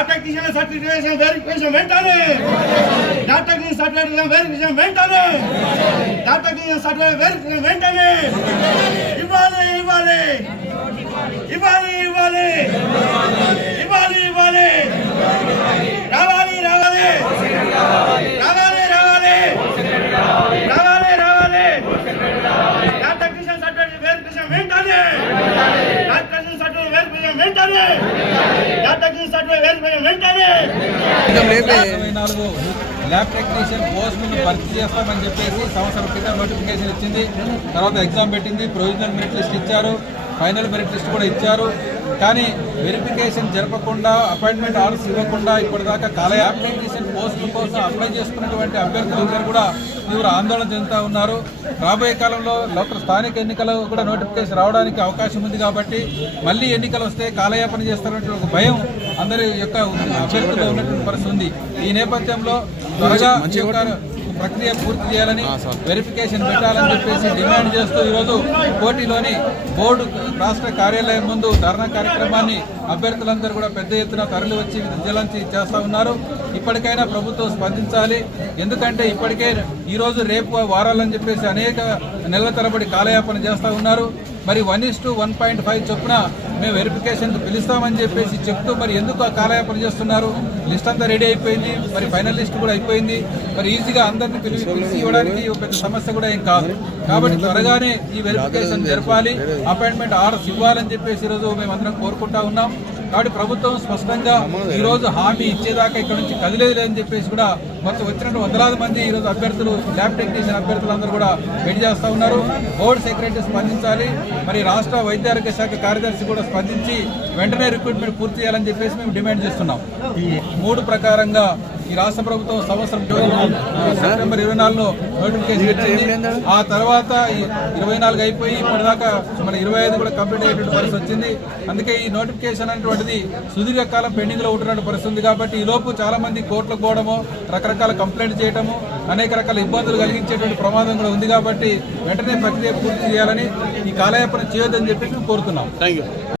Data technician certification verification వెంటనే data technician certification verification వెంటనే data technician certification verification వెంటనే ఇవ్వాలి ఇవ్వాలి ఇవ్వాలి ఇవ్వాలి ఇవ్వాలి ఇవ్వాలి రావాలి రావాలి రావాలి రావాలి రావాలి రావాలి డాటా టెక్నీషియన్ సర్టిఫికేషన్ వెరిఫికేషన్ వెంటనే డాటా టెక్నీషియన్ సర్టిఫికేషన్ వెరిఫికేషన్ వెంటనే డాటా టెక్నీషియన్ సర్టిఫికేషన్ వెరిఫికేషన్ వెంటనే ఇరవై నాలుగు ల్యాబ్ టెక్నీషియన్ పోస్టులను భర్తీ చేస్తామని చెప్పేసి సంవత్సరం క్రితం నోటిఫికేషన్ ఇచ్చింది. తర్వాత ఎగ్జామ్ పెట్టింది. ప్రొవిజనల్ మెరిట్ లిస్ట్ ఇచ్చారు. ఫైనల్ మెరిట్ లిస్ట్ కూడా ఇచ్చారు. కానీ వెరిఫికేషన్ జరపకుండా అపాయింట్మెంట్ ఆర్డర్స్ ఇవ్వకుండా ఇప్పటిదాకా కాల యాప్ టెక్నీషియన్ పోస్టుల కోసం అప్లై చేసుకున్నటువంటి అభ్యర్థులందరూ కూడా తీవ్ర ఆందోళన చెందుతూ ఉన్నారు. రాబోయే కాలంలో లోకల్ స్థానిక ఎన్నికలు కూడా నోటిఫికేషన్ రావడానికి అవకాశం ఉంది కాబట్టి మళ్ళీ ఎన్నికలు వస్తే కాలయాపన చేస్తారనే ఒక భయం అందరి యొక్క అభ్యర్థుల్లో ఉన్నటువంటి పరిస్థితి ఉంది. ఈ నేపథ్యంలో త్వరగా ప్రక్రియ పూర్తి చేయాలని వెరిఫికేషన్ పెట్టాలని చెప్పేసి డిమాండ్ చేస్తూ ఈరోజు కోటిలోని బోర్డు రాష్ట్ర కార్యాలయం ముందు ధర్నా కార్యక్రమాన్ని అభ్యర్థులందరూ కూడా పెద్ద ఎత్తున తరలి వచ్చి విద్యలంచి చేస్తూ ఉన్నారు. ఇప్పటికైనా ప్రభుత్వం స్పందించాలి. ఎందుకంటే ఇప్పటికే ఈరోజు రేపు వారాలని చెప్పేసి అనేక నెలల తరబడి కాలయాపన చేస్తూ ఉన్నారు. మరి one is two one point five చొప్పున మేము వెరిఫికేషన్ పిలుస్తామని చెప్పేసి చెప్తూ మరి ఎందుకు ఆ కాలయాపన చేస్తున్నారు? లిస్ట్ అంతా రెడీ అయిపోయింది. మరి ఫైనల్ లిస్ట్ కూడా అయిపోయింది. మరి ఈజీగా అందరినీ పిలిచి పిలిచి ఇవ్వడానికి పెద్ద సమస్య కూడా ఏం కాదు. కాబట్టి త్వరగానే ఈ వెరిఫికేషన్ జరపాలి. అపాయింట్మెంట్ ఆర్డర్స్ ఇవ్వాలని చెప్పేసి ఈరోజు మేమందరం కోరుకుంటా ఉన్నాం. కాబట్టి ప్రభుత్వం స్పష్టంగా ఈరోజు హామీ ఇచ్చేదాకా ఇక్కడ నుంచి కదిలేదు అని చెప్పేసి కూడా మొత్తం వచ్చినట్టు వందలాది మంది ఈ రోజు అభ్యర్థులు ల్యాబ్ టెక్నీషియన్ అభ్యర్థులందరూ కూడా వెయిట్ చేస్తా ఉన్నారు. బోర్డు సెక్రటరీ స్పందించాలి. మరి రాష్ట్ర వైద్య ఆరోగ్య శాఖ కార్యదర్శి కూడా స్పందించి వెంటనే రిక్రూట్మెంట్ పూర్తి చేయాలని చెప్పేసి మేము డిమాండ్ చేస్తున్నాం. ఈ మూడు ప్రకారంగా ఈ రాష్ట్ర ప్రభుత్వం సంవత్సరం సెప్టెంబర్ ఇరవై నాలుగులో నోటిఫికేషన్ ఆ తర్వాత ఇరవై నాలుగు అయిపోయి ఇప్పటిదాకా మన ఇరవై ఐదు కూడా కంప్లీట్ అయ్యేటువంటి పరిస్థితి వచ్చింది. అందుకే ఈ నోటిఫికేషన్ అనేటువంటిది సుదీర్ఘకాలం పెండింగ్లో ఉంటున్న పరిస్థితి ఉంది కాబట్టి ఈ లోపు చాలా మంది కోర్టులకు పోవడము రకరకాల కంప్లైంట్ చేయడము అనేక రకాల ఇబ్బందులు కలిగించేటువంటి ప్రమాదం కూడా ఉంది కాబట్టి వెంటనే ప్రక్రియ పూర్తి చేయాలని ఈ కాలయాపన చేయొద్దని చెప్పి మేము కోరుతున్నాం.